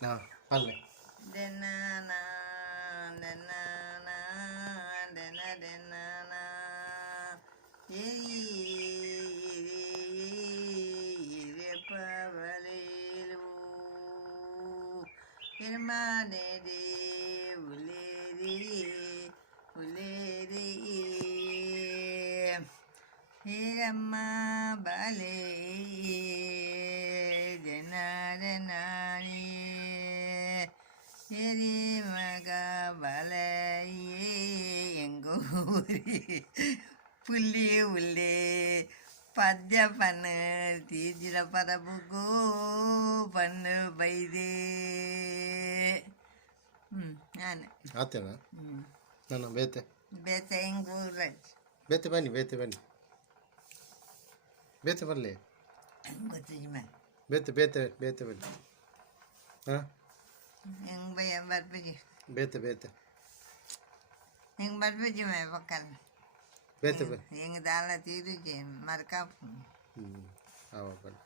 பண்ணு தென்னானா தென்னானா தென்ன தென்னானா பவலேலு இருமானேதே உலேதே உலேதே இரம்மா பலே ஜனாதனானே எரி மகாபலையே எங்கூரி புள்ளியே உள்ளே பத்ய பண்ணு தீஜில பரப்புக்கு பண்ணு பைதே நான் ஆத்தேனா நான் ಬೇತೆ ಬೇತೆ ಹೆಂಗೂರ ಬೇತೆ ಬನ್ನಿ ಬೇತೆ ಬರಲಿ ಹೆಂಗೆ ಗೊತ್ತಿದ್ಮ ಬೇತೆ ಬನ್ನಿ ಹಾಂ ಹೆಂಗೆ ಬೈ ಬರ್ಬಿಜಿ ಬೇತೆ ಹೆಂಗೆ ಬರ್ಬಿಜಿ ಮೇ ಪಕ್ಕಲ್ಲ ಬೇತೆ ಬನ್ನಿ ಹೆಂಗೆ ದಾಲ ತೀರುಜಿ ಮರ್ಕಾಪು ಅವ ಬನ್ನಿ